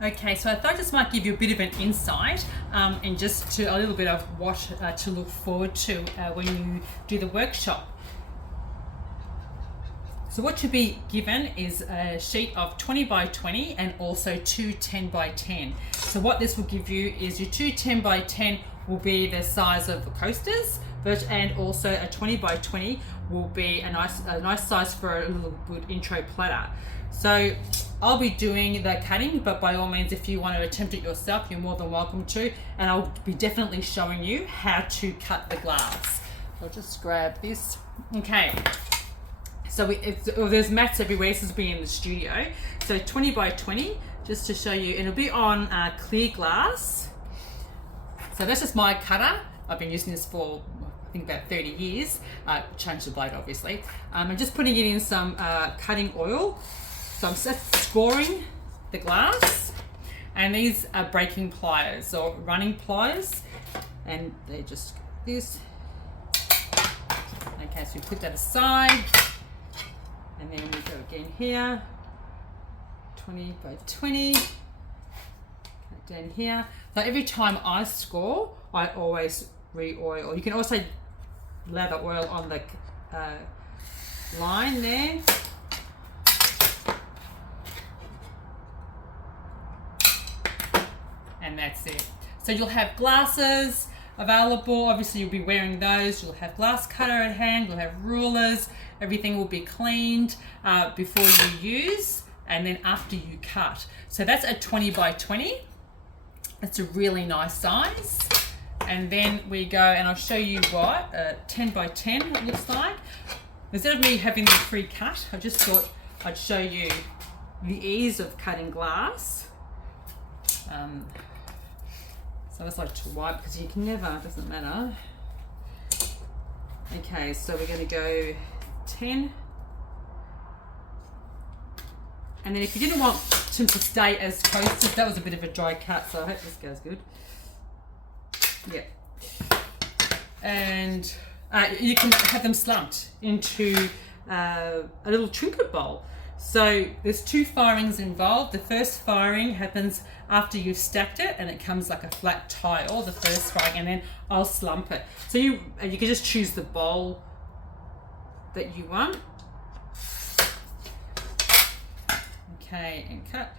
Okay, so I thought this might give you a bit of an insight and just to a little bit of what to look forward to when you do the workshop. So what to be given is a sheet of 20 by 20 and also two 10 by 10. So what this will give you is your two 10 by 10 will be the size of the coasters, and also a 20 by 20 will be a nice size for a little good intro platter. So I'll be doing the cutting, but by all means, if you want to attempt it yourself, you're more than welcome to. And I'll be definitely showing you how to cut the glass. I'll just grab this. Okay. So there's mats everywhere. This will be in the studio. So 20 by 20, just to show you, and it'll be on clear glass. So that's just my cutter. I've been using this for I think about 30 years. Changed the blade obviously. I'm just putting it in some cutting oil. So I'm just scoring the glass, and these are breaking pliers or running pliers, and they just this. Okay, so we put that aside, and then we go again here, 20 by 20, down here. So every time I score, I always re-oil. You can also lather oil on the line there. And that's it. So you'll have glasses available. Obviously you'll be wearing those. You'll have glass cutter at hand. You'll have rulers. Everything will be cleaned before you use and then after you cut. So that's a 20 by 20. It's a really nice size. And then we go, and I'll show you what 10 by 10 it looks like. Instead of me having the pre-cut, I just thought I'd show you the ease of cutting glass. So I always like to wipe because you can never, it doesn't matter. Okay, so we're going to go 10. And then if you didn't want them to stay as coasters, that was a bit of a dry cut, so I hope this goes good. Yeah. And you can have them slumped into a little trinket bowl. So there's two firings involved. The first firing happens after you've stacked it, and it comes like a flat tile, the first firing, and then I'll slump it. So you can just choose the bowl that you want. Okay, and cut.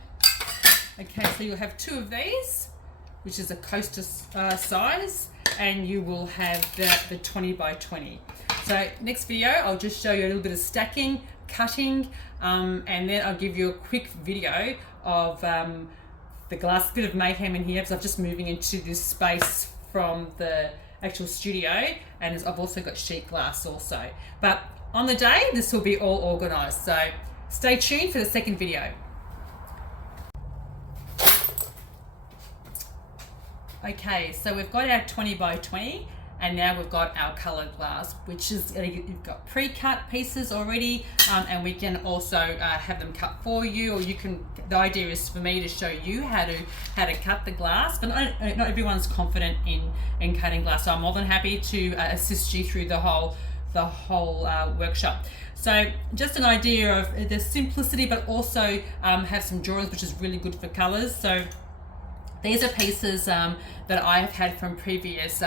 Okay, so you'll have two of these, which is a coaster size, and you will have the 20 by 20. So next video, I'll just show you a little bit of stacking, cutting, and then I'll give you a quick video of the glass, bit of mayhem in here because I'm just moving into this space from the actual studio, and I've also got sheet glass also. But on the day, this will be all organized. So stay tuned for the second video. Okay, so we've got our 20 by 20, and now we've got our colored glass, which is, you've got pre-cut pieces already, and we can also have them cut for you, or you can, the idea is for me to show you how to cut the glass, but not everyone's confident in cutting glass, so I'm more than happy to assist you through the whole workshop. So just an idea of the simplicity, but also have some drawings, which is really good for colors. So these are pieces that I have had from previous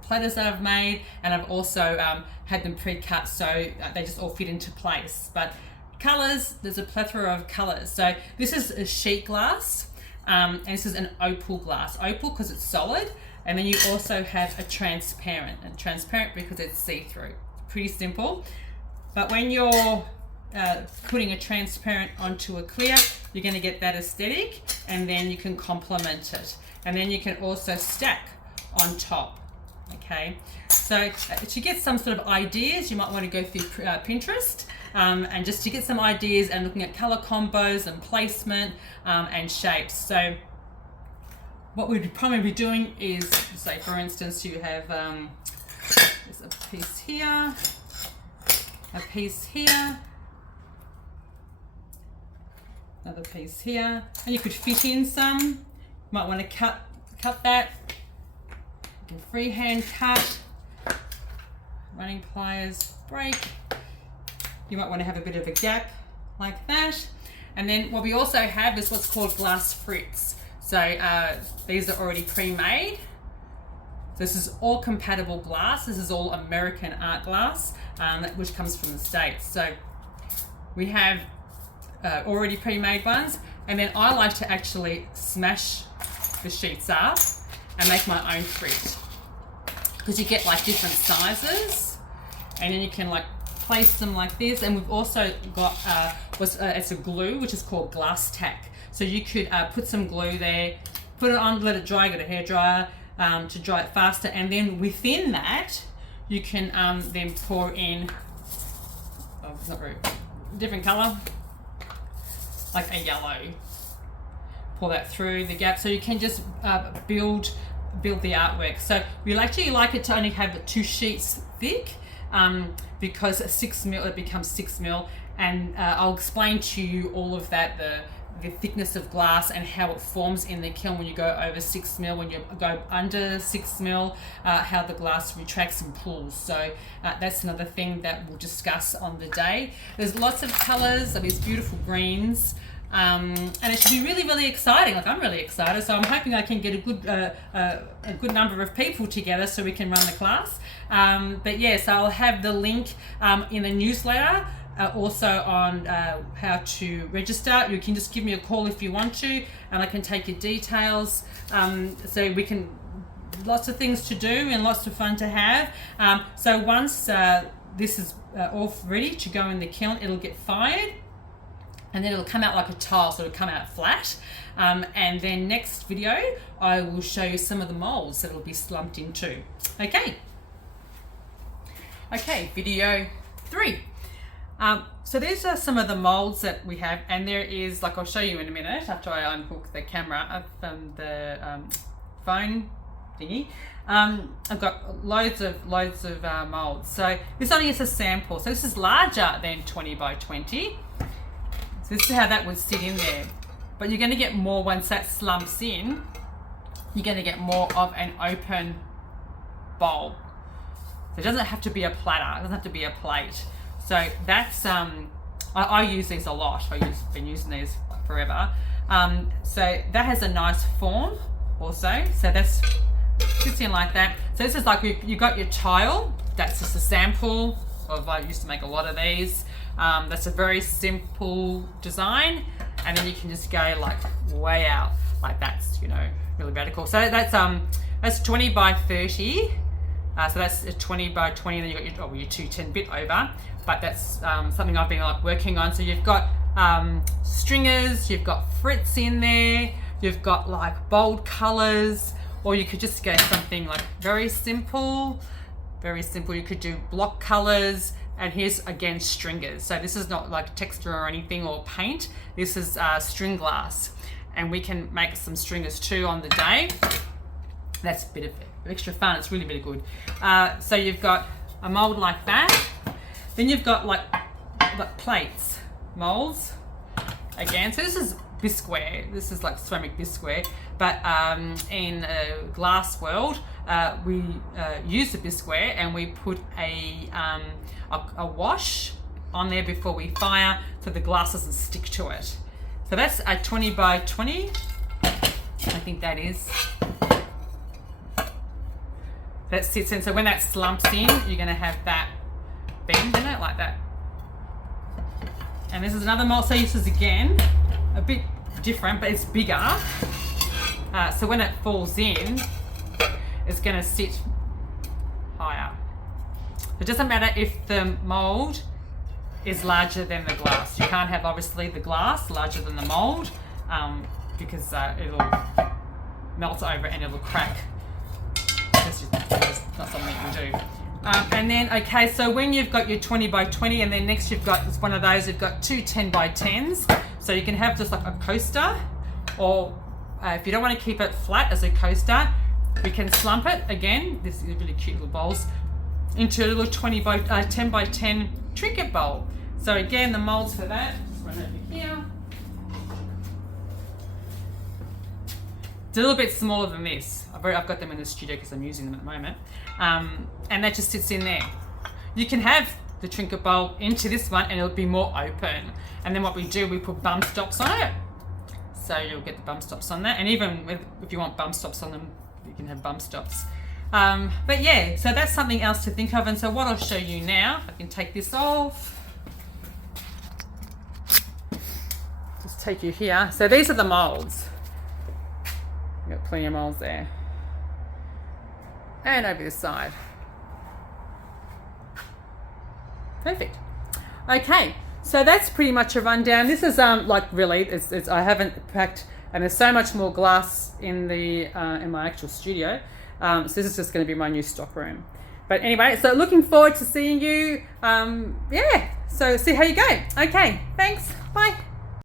platters that I've made, and I've also had them pre-cut so they just all fit into place. But colors, there's a plethora of colors. So this is a sheet glass, and this is an opal glass. Opal because it's solid, and then you also have a transparent, because it's see-through. Pretty simple. But when you're putting a transparent onto a clear, you're going to get that aesthetic, and then you can complement it, and then you can also stack on top. Okay, so to get some sort of ideas, you might want to go through Pinterest and just to get some ideas and looking at color combos and placement and shapes. So what we'd probably be doing is, say for instance, you have there's a piece here, a piece here, another piece here, and you could fit in some. You might want to cut that. You can freehand cut, running pliers, break. You might want to have a bit of a gap like that, And then what we also have is what's called glass frits. So these are already pre-made. This is all compatible glass. This is all American art glass, which comes from the States. So we have already pre-made ones, and then I like to actually smash the sheets up and make my own frit, because you get like different sizes, and then you can like place them like this. And we've also got it's a glue which is called glass tack. So you could put some glue there, put it on, let it dry, get a hairdryer to dry it faster, and then within that you can then pour in, oh, it's not very different color, like a yellow. Pour that through the gap, so you can just build the artwork. So we actually like it to only have 2 sheets thick, because at 6 mil it becomes 6 mil, and I'll explain to you all of that, the thickness of glass and how it forms in the kiln when you go over 6 mil, when you go under 6 mil, how the glass retracts and pulls. So that's another thing that we'll discuss on the day. There's lots of colors of these beautiful greens. And it should be really, really exciting. Like, I'm really excited, so I'm hoping I can get a good number of people together so we can run the class. But yes, I'll have the link in the newsletter, also on how to register. You can just give me a call if you want to, and I can take your details. So we can, lots of things to do and lots of fun to have. So once this is all ready to go in the kiln, it'll get fired. And then it'll come out like a tile, so it'll come out flat. And then next video, I will show you some of the molds that it'll be slumped into. Okay. Okay, video 3. So these are some of the molds that we have, and there is, like I'll show you in a minute after I unhook the camera from the phone thingy. I've got loads of molds. So this only is a sample. So this is larger than 20 by 20. So this is how that would sit in there. But you're going to get more once that slumps in. You're going to get more of an open bowl. So it doesn't have to be a platter. It doesn't have to be a plate. So that's, I use these a lot. I've been using these forever. So that has a nice form also. So that's sits in like that. So this is like you got your tile. That's just a sample of, I used to make a lot of these. That's a very simple design, and then you can just go like way out, like that's, you know, really radical. So that's 20 by 30. So that's a 20 by 20, and then you got your 210 bit over. But that's something I've been like working on. So you've got stringers, you've got frits in there, you've got like bold colors, or you could just go something like very simple. Very simple. You could do block colors. And here's again stringers. So this is not like texture or anything or paint. This is string glass, and we can make some stringers too on the day. That's a bit of extra fun. It's really, really good. So you've got a mold like that. Then you've got like plates, molds again. So this is bisqueware. This is like ceramic bisqueware, but in a glass world, we use the bisqueware and we put a wash on there before we fire, so the glass doesn't stick to it. So that's a 20 by 20. I think that is. That sits in. So when that slumps in, you're going to have that bend in it like that. And this is another mold. So this is again a bit different, but it's bigger. So when it falls in, it's going to sit higher. It doesn't matter if the mold is larger than the glass. You can't have obviously the glass larger than the mold, because it'll melt over and it'll crack. That's not something you do. And then, okay, so when you've got your 20 by 20, and then next you've got, it's one of those, you've got 2 10 by 10s. So you can have just like a coaster, or if you don't want to keep it flat as a coaster, we can slump it again. This is really cute little bowls into a little 10 by 10 trinket bowl. So again, the molds for that, just run over here. It's a little bit smaller than this. I've got them in the studio because I'm using them at the moment. And that just sits in there. You can have the trinket bowl into this one and it'll be more open. And then what we do, we put bum stops on it. So you'll get the bum stops on that. And even if you want bum stops on them, you can have bum stops. But yeah, so that's something else to think of. And so what I'll show you now, I can take this off. Just take you here. So these are the molds. You've got plenty of molds there. And over this side. Perfect. Okay, so that's pretty much a rundown. This is like really, it's I haven't packed, and there's so much more glass in the in my actual studio. So this is just going to be my new stock room. But anyway, so looking forward to seeing you. Yeah, so see how you go. Okay, thanks. Bye.